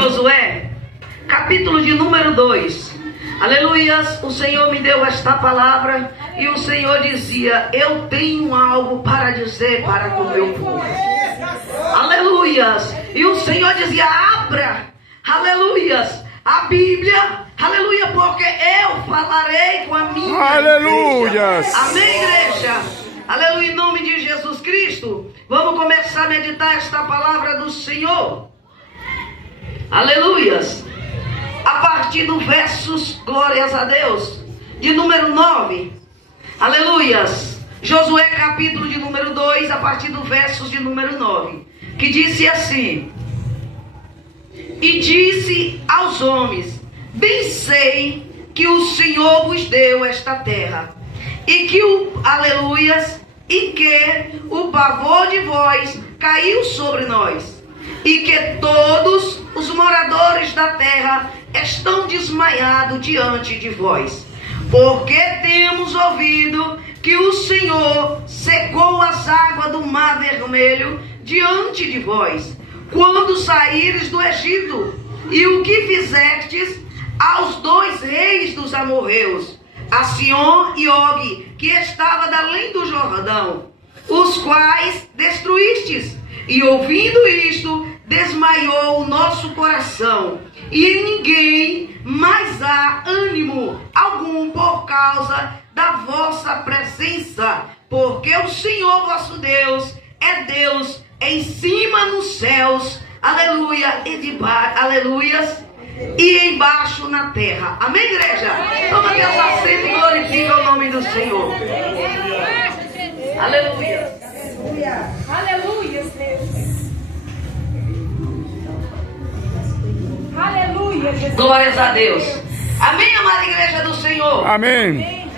Josué, capítulo de número 2. Aleluias, o Senhor me deu esta palavra e o Senhor dizia: eu tenho algo para dizer para com o meu povo. Aleluias, e o Senhor dizia: abra, aleluias, a Bíblia, aleluia, porque eu falarei com a minha Aleluias. igreja. Amém, igreja? Aleluia, em nome de Jesus Cristo. Vamos começar a meditar esta palavra do Senhor. Aleluias. A partir do versos, glórias a Deus, de número 9. Aleluias. Josué capítulo de número 2, a partir do versos de número 9. Que disse assim: e disse aos homens: bem sei que o Senhor vos deu esta terra, e que aleluias, e que o pavor de vós caiu sobre nós, e que todos os moradores da terra estão desmaiados diante de vós, porque temos ouvido que o Senhor secou as águas do mar vermelho diante de vós, quando saíres do Egito, e o que fizestes aos 2 reis dos amorreus, a Sion e Og, que estava da além do Jordão, os quais destruístes. E ouvindo isto, desmaiou o nosso coração, e em ninguém mais há ânimo algum por causa da vossa presença, porque o Senhor vosso Deus é Deus em cima nos céus, aleluia, e debaixo, aleluias, e embaixo na terra. Amém, igreja? Toma Deus assento e glorifica o nome do Senhor. Aleluia. Aleluia, Deus. Aleluia, Jesus. Glórias a Deus. Amém, amada igreja do Senhor. Amém.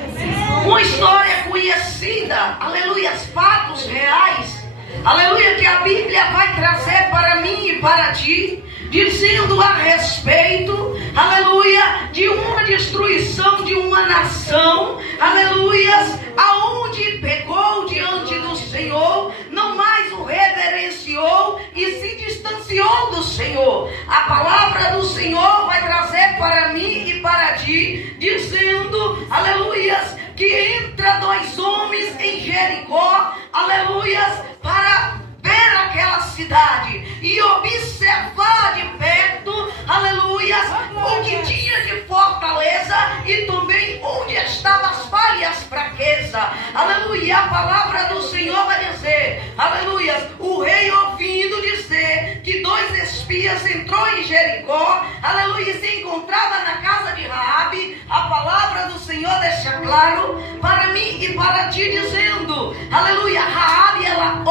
Uma história conhecida, aleluia, fatos reais, aleluia, que a Bíblia vai trazer para mim e para ti, dizendo a respeito, aleluia, de uma destruição de uma nação, aleluias, aonde pegou diante do Senhor, não mais o reverenciou e se distanciou do Senhor. A palavra do Senhor vai trazer para mim e para ti, dizendo, aleluias, que entra 2 homens em Jericó, aleluias, para ver aquela cidade e observar de perto, aleluias, o que tinha de fortaleza e também onde estavam as falhas e as fraquezas, aleluia. A palavra do Senhor vai dizer, aleluias, o rei ouvindo dizer que 2 espias entrou em Jericó, aleluia, e se encontrava na casa de Raabe. A palavra do Senhor deixa claro para mim e para ti, dizendo, aleluia, Raabe, ela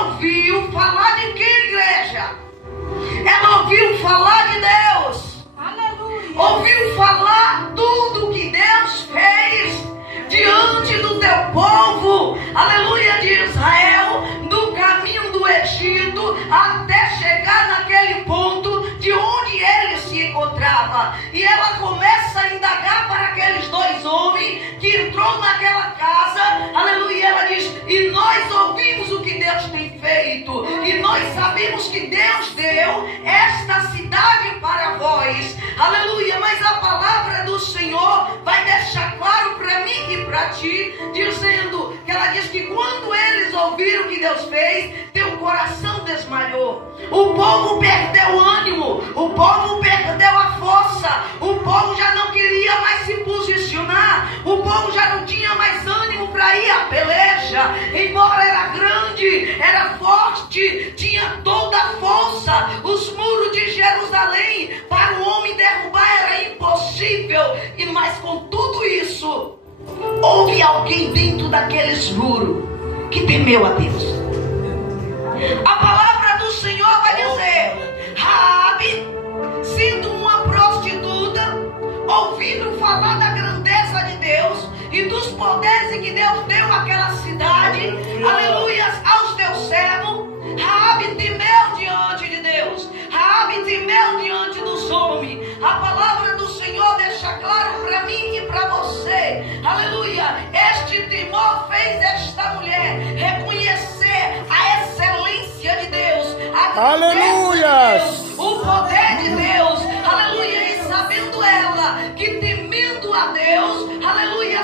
ouviu falar de que, igreja? Ela ouviu falar de Deus. Aleluia. Ouviu falar tudo que Deus fez diante do teu povo, aleluia, de Israel, no caminho do Egito, até chegar naquele ponto de onde ele se encontrava. E ela começa a indagar para aqueles 2 homens que entrou naquela casa, aleluia. Ela diz: e nós ouvimos o que Deus tem feito, e nós sabemos que Deus deu esta cidade para vós, aleluia. Mas a palavra do Senhor vai deixar claro para mim e para ti, dizendo que ela diz que quando eles ouviram o que Deus fez, teu coração desmaiou. O povo perdeu o ânimo, o povo perdeu a força, o povo já não queria mais se posicionar, o povo já não tinha mais ânimo para ir à peleja, embora era grande, era forte, tinha toda a força. Os muros de Jerusalém para o homem derrubar era impossível, e mas com tudo isso, houve alguém dentro daqueles muros que temeu a Deus. A palavra do Senhor vai dizer: Raabe, sendo uma prostituta, ouvindo falar da grandeza de Deus e dos poderes que Deus deu àquela cidade, aleluias, aos teus servos, Raabe temeu diante de Deus, Raabe temeu diante dos homens. A palavra do Senhor deixa claro para mim e para você, aleluia. Este temor fez esta mulher reconhecer a excelência de Deus. Aleluias! O poder de Deus, aleluia, e sabendo ela que temendo a Deus, aleluia,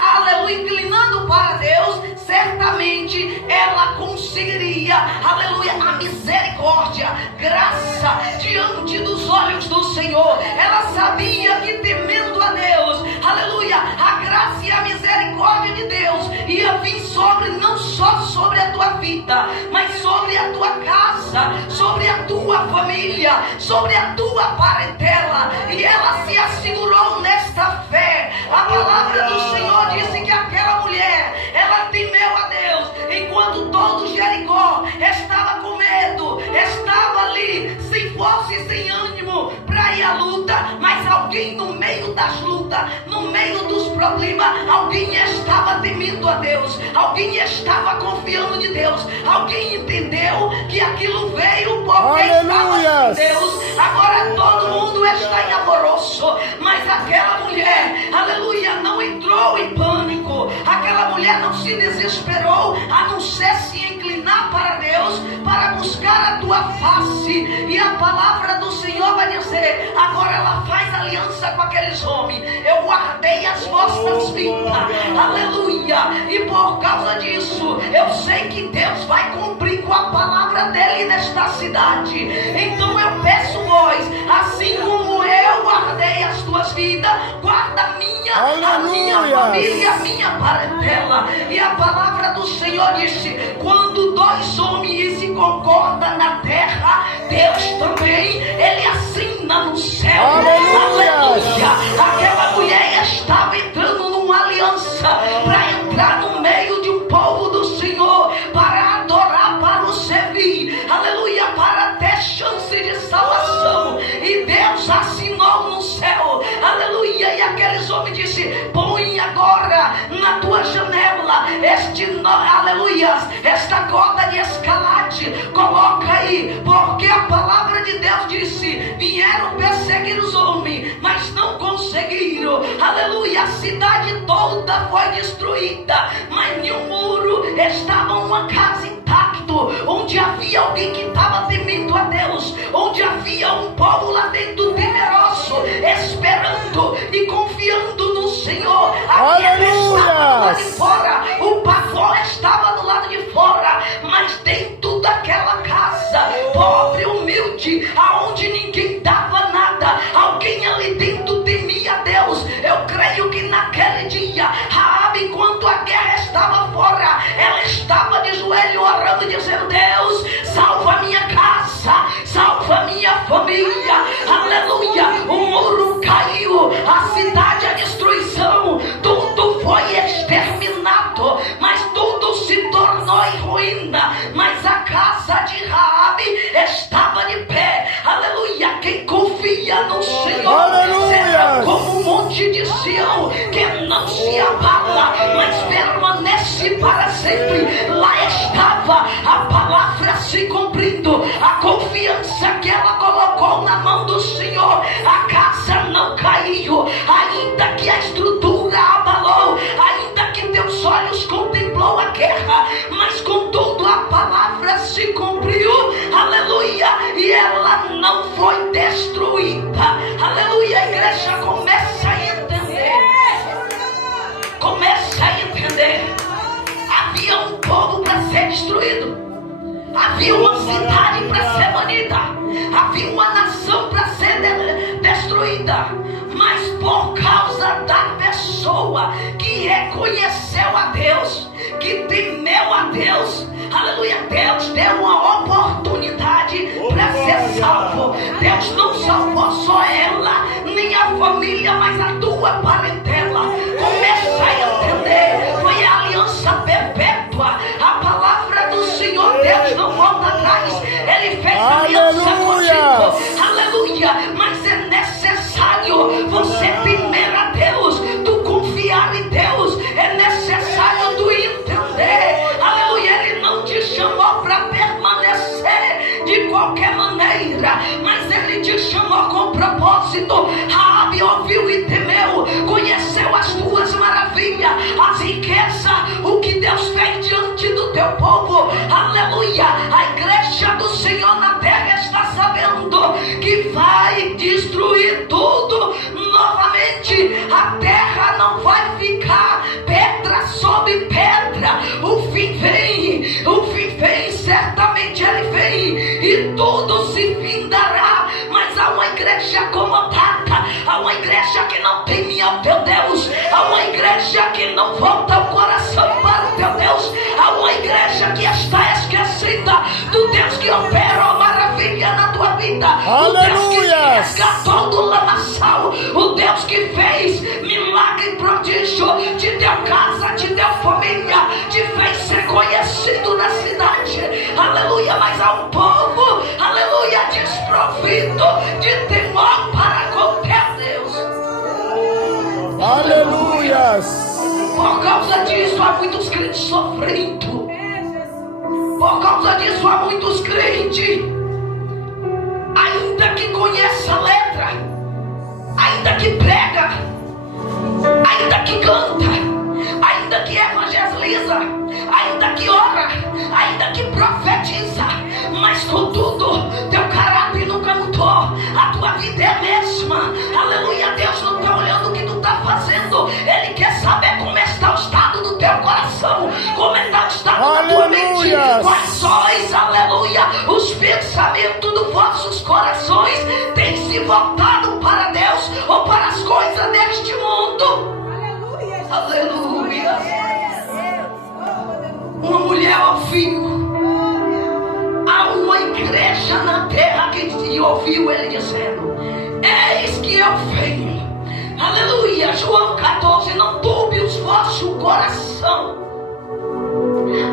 aleluia, inclinando para Deus, certamente ela conseguiria, aleluia, a misericórdia, graça diante dos olhos do Senhor. Ela sabia que temendo a Deus, aleluia, a graça e a misericórdia de Deus ia vir sobre, não só sobre a tua vida, mas sobre a tua casa, sobre a tua família, sobre a tua parentela. E ela se assegurou nesta fé. A palavra do Senhor disse que aquela mulher, ela temeu a Deus, enquanto todo Jericó estava com medo, estava ali sem força e sem ânimo para ir à luta. Mas alguém no meio das lutas, no meio dos problemas, alguém estava temendo a Deus, alguém estava confiando de Deus, alguém entendeu que aquilo veio porque estava em Deus. Agora todo mundo está em alvoroço, mas aquela mulher, aleluia, não entrou em pânico. Aquela mulher não se desesperou, a não ser se inclinar para Deus, para buscar a tua face. E a palavra do Senhor vai dizer, agora ela faz aliança com aqueles homens. Eu guardei as vossas vidas, aleluia, e por causa disso eu sei que Deus vai cumprir com a palavra dele nesta cidade. Então eu peço vós, assim como eu guardei as tuas vidas, guarda a minha família, a minha parentela. E a palavra do Senhor disse, quando dois homens se concordam na terra, Deus também, ele assina no céu. Aleluia. Aquela mulher estava entrando numa aliança para entrar no meio de um povo do Senhor, para adorar, para o servir, aleluia, para ter chance de salvação. E Deus assinou no céu, aleluia. E aqueles homens disseram, põe agora na tua janela esta corda de escalate, coloca aí, porque a palavra de Deus disse, vieram perseguir os homens, mas não conseguiram, aleluia. A cidade toda foi destruída, mas nenhum muro, estava uma casa intacto, onde havia alguém que estava temendo a Deus, onde havia um povo lá dentro temeroso, esperando e confiando no Senhor. A guerra estava do lado de fora, o pavor estava do lado de fora, mas dentro daquela casa, pobre, humilde, aonde ninguém dava nada, alguém ali dentro temia a Deus. Eu creio que naquele dia, Raabe, enquanto a guerra estava fora, ela estava de joelho orando, dizendo, Deus, salva minha casa, salva minha família, aleluia. O muro caiu, a cidade, a destruição, tudo foi exterminado, mas tudo se tornou em ruína, mas a casa de Raabe estava de pé, aleluia. Quem confia no Senhor, aleluia, será como um monte de Sião, que não se abala, mas permanece para sempre. Lá estava a palavra se cumprindo, a confiança que ela colocou na mão do Senhor. A casa não caiu, ainda que a estrutura abalou, ainda que teus olhos contemplou a guerra, mas contudo a palavra se cumpriu, aleluia, e ela não foi destruída, aleluia. A igreja começa a entender, havia um povo para ser destruído, havia uma cidade para ser banida, havia uma nação para ser destruída, mas por causa da pessoa que reconheceu a Deus, que temeu a Deus, aleluia, Deus deu uma oportunidade para ser salvo. Deus não salvou só ela, nem a família, mas a tua parentela. Começa a entender, foi a aliança perpétua, a palavra do Senhor. Deus não volta atrás, ele fez aliança contigo, aleluia. Mas é necessário você temer a Deus, tu confiar em Deus, é necessário tu entender, aleluia. Ele não te chamou para permanecer de qualquer maneira, mas ele te chamou com propósito. Raabe ouviu e temeu, conheceu as tuas maravilhas, as riquezas, o que Deus fez diante do teu povo. Aleluia. A igreja do Senhor na terra está sabendo que vai destruir tudo novamente. A terra não vai ficar pedra sobre pedra. O fim vem, certamente ele vem, e tudo se findará. Mas há uma igreja acomodada, há uma igreja que não teme ao teu Deus, há uma igreja que não volta o coração para o teu Deus, há uma igreja que está esquecida do Deus que opera uma maravilha na tua vida, o Deus que te resgatou do lamaçal, o Deus que fez milagre e prodígio, te deu casa, te deu família, te fez ser conhecido na cidade. Aleluia. Mas há um povo, aleluia, desprovido de temor para com teu Deus. Aleluias. Por causa disso há muitos crentes sofrendo. Por causa disso há muitos crentes, ainda que conheça a letra, ainda que prega, ainda que canta, ainda que evangeliza, ainda que ora, ainda que profetiza, mas contudo teu caráter nunca mudou, a tua vida é a mesma. Aleluia. Deus não está olhando o que tu está fazendo, Ele quer saber como está o estado do teu coração, como está o estado da tua mente, quais sois, aleluia, os pensamentos dos vossos corações têm se voltado para Deus ou para as coisas deste mundo. Aleluia. Uma mulher ouviu, há uma igreja na terra que ouviu ele dizendo: eis que eu venho. Aleluia. João 14, não turbe os vossos coração.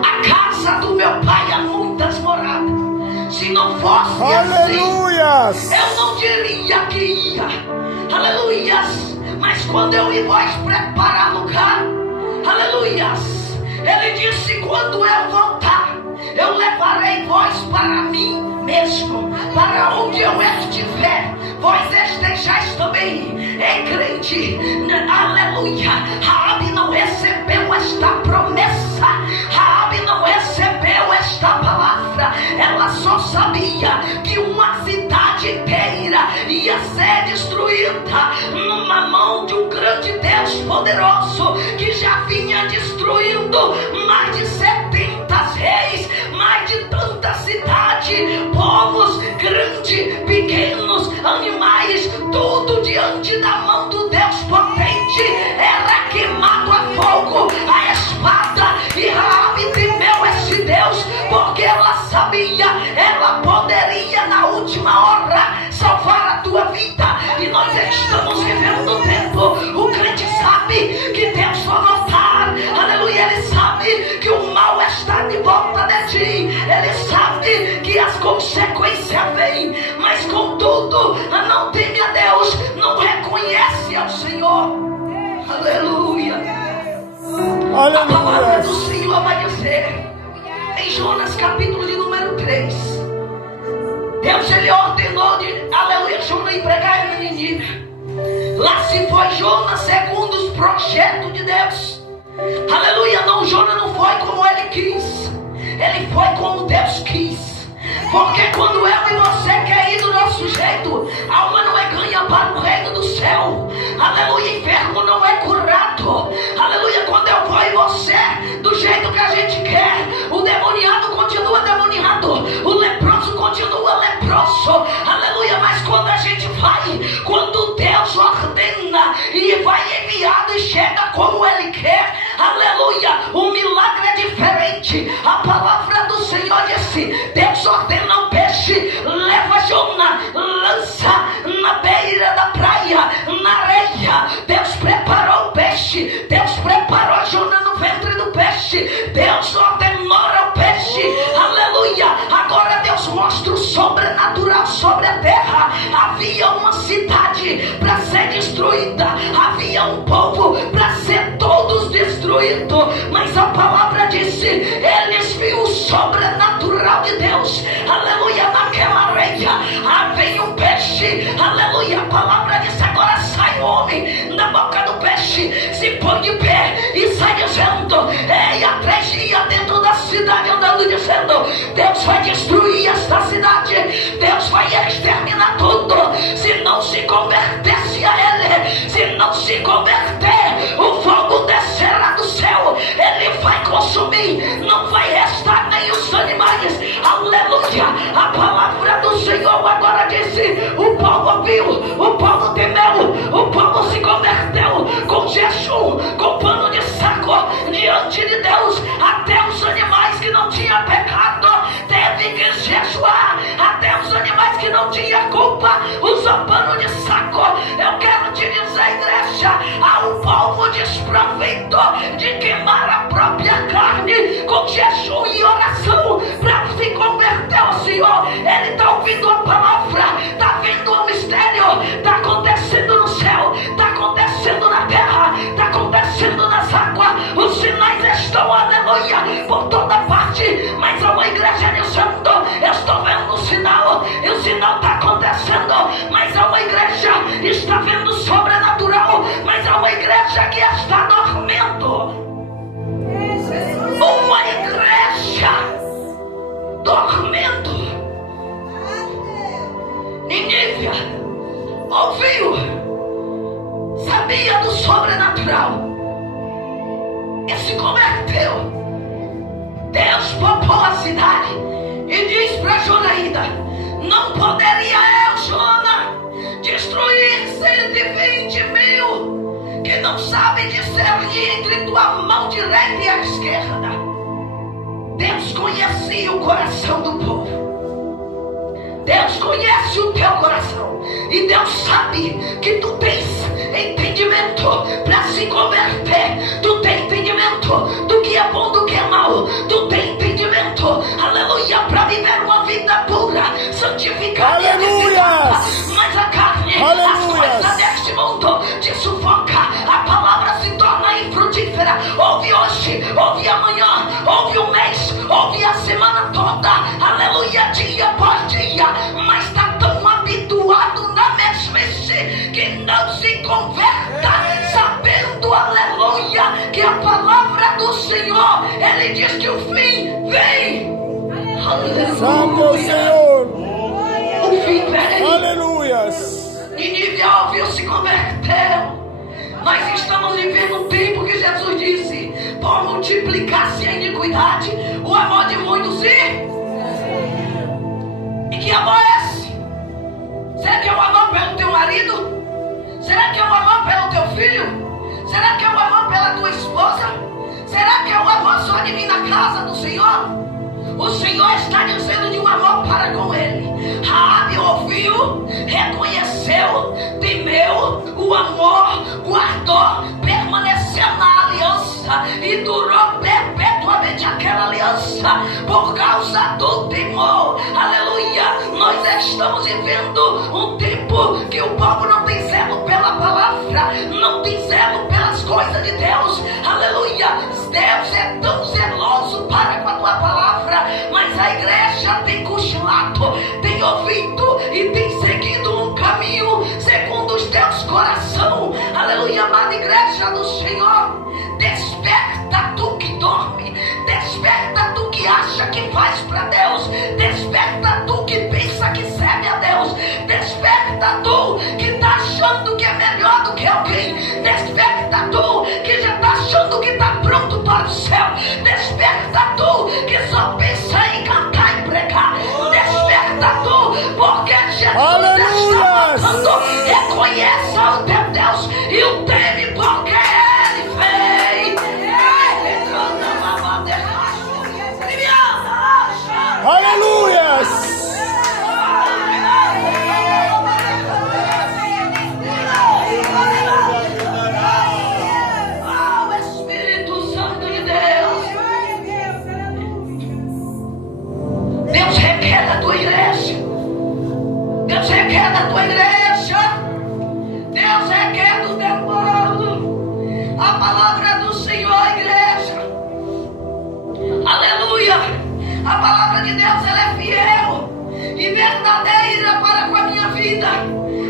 A casa do meu pai há muitas moradas. Se não fosse Aleluias. assim, eu não diria que ia. Aleluias. Mas quando eu e vós preparar lugar, aleluias, ele disse: quando eu voltar, eu levarei vós para mim mesmo, para onde eu estiver, vós estejais também. É crente, aleluia. Raabe não recebeu esta promessa, Raabe não recebeu esta palavra, ela só sabia que uma cidade inteira ia ser destruída numa mão de um grande Deus poderoso, que já vinha destruindo mais de 70 reis, mais de tanta cidade, povos grandes, pequenos, animais, tudo diante da mão do Deus potente. Era queimado a fogo, a espada, e Raabe temeu esse Deus, porque ela sabia, ela poderia na última hora salvar a tua vida. E nós estamos vivendo no tempo, o crente sabe que Deus vai voltar, aleluia. Ele sabe que o mal está de volta de ti, ele sabe que as consequências vêm, mas contudo não teme a Deus, não reconhece ao Senhor. Aleluia. A palavra do Senhor vai dizer em Jonas capítulo de número 3, Deus ele ordenou de, aleluia, Jonas ir pregar em Nínive. Lá se foi Jonas segundo os projetos de Deus. Aleluia. Não, Jonas não foi como ele quis, ele foi como Deus quis. Porque quando eu e você quer ir do nosso jeito, a alma não é ganha para o reino do céu. Aleluia. Enfermo não é curado. Aleluia. Quando eu vou e você do jeito que a gente quer, o demoniado continua demoniado, o leproso continua leproso. Aleluia. Mas quando a gente vai, quando Deus ordena e vai enviado e chega como ele quer, aleluia, o milagre é diferente. A palavra do Senhor disse: Deus ordena o peixe, leva Jonas, lança na beira da praia, na areia. Deus preparou o peixe, Deus preparou Jonas no ventre do peixe, Deus ordenou ao peixe, aleluia. Agora Deus mostra o sobrenatural sobre a terra. Havia uma cidade para ser destruída, havia um povo para ser todos destruídos, mas a palavra disse: eles viram o sobrenatural de Deus, aleluia. Naquela areia vem um peixe, aleluia. A palavra diz: agora sai o homem da boca do peixe, se põe de pé e sai dizendo: ei, há 3 dias dentro da cidade andando dizendo: Deus vai destruir esta cidade, Deus vai exterminar tudo. Se não se convertesse a Ele, se não se converter, o fogo descerá do céu, Ele vai consumir, não vai restar nem os animais. Aleluia. A palavra do Senhor agora disse: o povo ouviu, o povo temeu, o povo se converteu com jejum, com pano de saco diante de Deus. Até os animais que não tinham pecado teve que jejuar, até os animais que não tinham culpa usam pano de saco. Eu quero te dizer, igreja, há um povo desprovido de queimar a própria carne com jejum e oração para se converter ao Senhor. Ele está ouvindo a palavra, está vendo o mistério, está acontecendo no céu, está acontecendo na terra, está acontecendo nas águas. Os sinais estão, aleluia, por toda parte. Mas há uma igreja dizendo: eu estou vendo o sinal, e o sinal está acontecendo. Mas há uma igreja que está vendo o sobrenatural, mas há uma igreja que está dormindo. Uma igreja dormindo. Nínive ouviu, sabia do sobrenatural e se converteu. Deus poupou a cidade e diz para Jonaída: não poderia eu, Jona, destruir 120.000 que não sabe discernir entre tua mão direita e a esquerda. Deus conhecia o coração do povo. Deus conhece o teu coração. E Deus sabe que tu tens entendimento para se converter. Tu tens entendimento do que é bom, do que é mal. Tu tens entendimento, aleluia, para viver uma vida pura, santificada e edificada. Mas a carne, as coisas deste mundo te sufoca. A palavra se torna infrutífera. Ouve hoje, ouve amanhã, ouve um mês, ouve a semana toda, aleluia, dia após dia. Mas está tão habituado na mesmice que não se converta, sabendo, aleluia, que a palavra do Senhor, Ele diz que o fim vem. Santo Senhor. O fim vem. Aleluias. Nínive ouviu, se converteu. Nós estamos vivendo um tempo que Jesus disse: por multiplicar-se a iniquidade, o amor de muitos e que amor é esse? Será que é o amor pelo teu marido? Será que é o amor pelo teu filho? Será que é o amor pela tua esposa? Será que é o amor só de vir na casa do Senhor? O Senhor está dizendo de um amor para com Ele. Raabe ouviu, reconheceu, temeu, o amor guardou, permaneceu na aliança e durou perpetuamente aquela aliança por causa do temor. Aleluia. Nós estamos vivendo um tempo que o povo não tem zelo pela palavra, não tem zelo pelas coisas de Deus. Aleluia. Deus é tão zeloso para com a tua palavra, mas a igreja tem cochilado, tem ouvido e tem seguido um caminho segundo os teus coração. Aleluia. Amada igreja do Senhor, desperta tu que dorme, desperta tu que acha que faz para Deus, desperta tu que pensa que serve a Deus, desperta tu que está achando que é melhor do que alguém, desperta tu que já está achando que está pronto para o céu, desperta tu que só pensa em cantar e pregar, desperta tu porque Jesus está falando. Reconheça o teu Deus e o teme porque Ele fez. Aleluias. Deus requer da tua igreja. Deus requer da tua igreja. Deus requer do teu povo. A palavra do Senhor, igreja. Aleluia. A palavra de Deus, ela é fiel e verdadeira para com a minha vida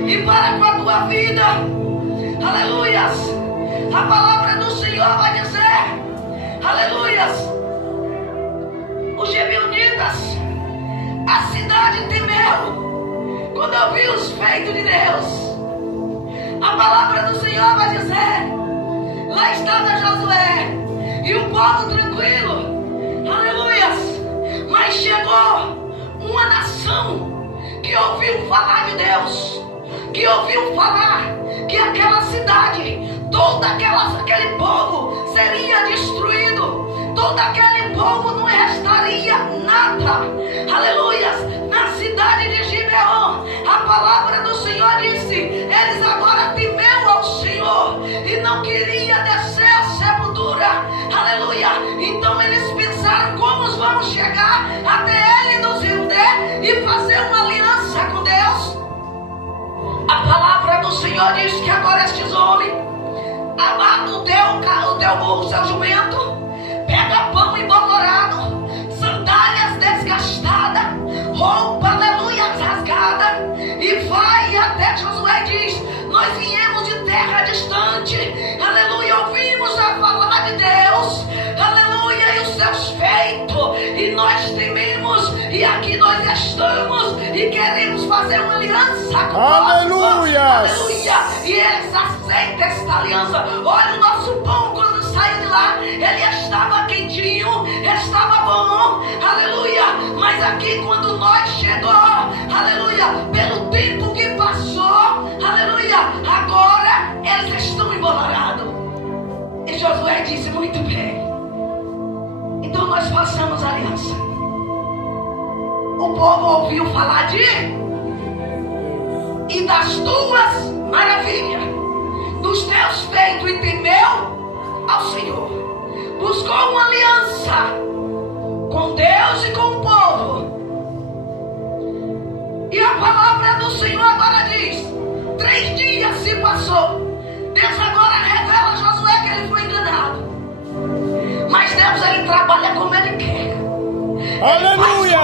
e para com a tua vida. Aleluia. A palavra do Senhor vai dizer, aleluias, os gibeonitas, a cidade temeu quando ouviu os feitos de Deus. A palavra do Senhor vai dizer, lá estava Josué e o povo tranquilo, aleluias, mas chegou uma nação que ouviu falar de Deus, que ouviu falar que aquela cidade, todo aquele povo seria destruído, todo aquele povo não restaria nada, aleluias, na cidade de Gibeon. A palavra do Senhor disse, eles agora temeu ao Senhor e não queria descer a sepultura, aleluia. Então eles pensaram, como vamos chegar até ele nos render e fazer uma aliança com Deus? A palavra do Senhor diz que agora estes homens abata o teu burro, seu jumento, pega pão embolorado, sandálias desgastadas, roupa, aleluia, rasgada, e vai até Josué e diz, nós viemos de terra distante, aleluia, ouvimos a falar de Deus, aleluia, e os seus feitos, e nós tememos, e aqui nós estamos, e queremos fazer uma aliança com Aleluia! Aleluia! E eles aceitam esta aliança. Olha o nosso pão quando saiu de lá, ele estava quentinho, estava bom, aleluia. Mas aqui quando nós chegou, aleluia, pelo tempo que passou, aleluia, agora eles estão embolados. E Josué disse, muito bem, então nós façamos aliança. O povo ouviu falar e das tuas maravilhas, dos teus feitos, e temeu ao Senhor. Buscou uma aliança com Deus e com o povo. E a palavra do Senhor agora diz, 3 dias se passou. Deus agora revela a Josué que ele foi enganado. Mas Deus, ele trabalha como ele quer. Aleluia!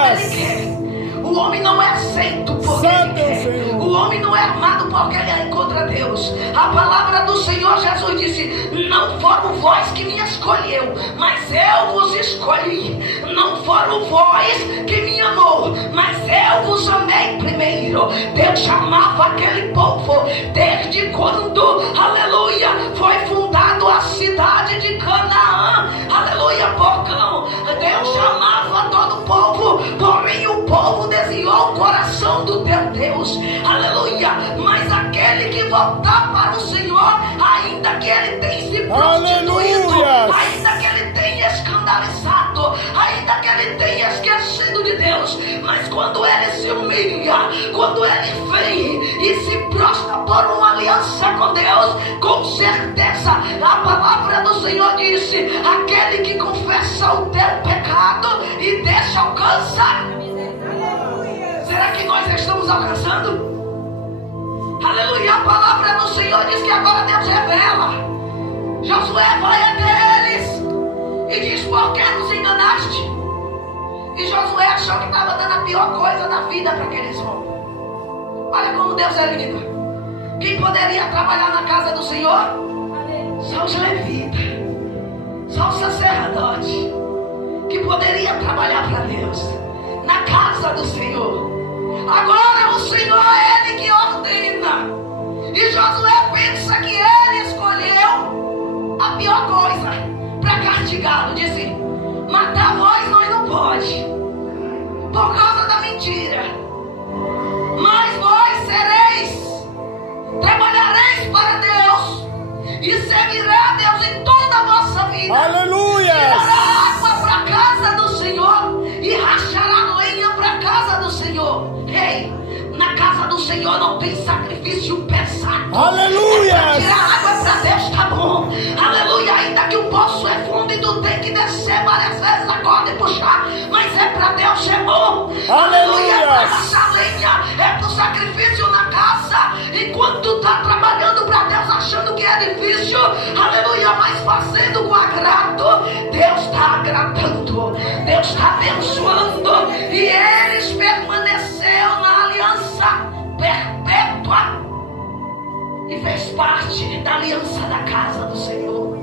O homem não é aceito porque ele quer. O homem não é amado porque ele encontra Deus. A palavra do Senhor Jesus disse, não foram vós que me escolheu, mas eu vos escolhi. Não foram vós que me amou, mas eu vos amei primeiro. Deus chamava aquele povo desde quando, aleluia, foi fundado a cidade de Canaã, aleluia, porcão. Deus chamava todo o povo, porém o povo desviou o coração do teu Deus, aleluia. Mas aquele que voltar para o Senhor, ainda que ele tenha se prostituído, ainda que ele tenha escandalizado, ainda que ele tenha esquecido de Deus, mas quando ele se humilha, quando ele vem e se prostra por uma aliança com Deus, com certeza a palavra do Senhor disse, aquele que confessa o teu pecado e deixa alcançar. Será que nós estamos alcançando? Aleluia, a palavra do Senhor diz que agora Deus revela. Josué vai até eles e diz, por que nos enganaste? E Josué achou que estava dando a pior coisa da vida para aqueles homens. Olha como Deus é lindo. Quem poderia trabalhar na casa do Senhor? Só os levitas, só o sacerdote que poderia trabalhar para Deus na casa do Senhor. Agora o Senhor é Ele que ordena. E Josué pensa que ele escolheu a pior coisa para castigá-lo. Disse, matar nós não pode, por causa da mentira. Mas vós sereis, trabalhareis para Deus e servirá a Deus em toda a vossa vida. Aleluia! Tirará água para a casa do Senhor e rachará lenha para a casa do Senhor. Ei, na casa do Senhor não tem sacrifício pesado. Aleluia! É tirar água para Deus, tá bom. Aleluia, ainda que o poço é fundo e tu tem que descer várias vezes a corda e puxar, mas é para Deus, é bom. Aleluia! É para rachar lenha, é para o sacrifício na casa. Enquanto tu tá trabalhando para Deus achando que é difícil, aleluia, mas fazendo com agrado, Deus está agradando, Deus está abençoando. E eles permaneceram na aliança perpétua. E fez parte da aliança da casa do Senhor.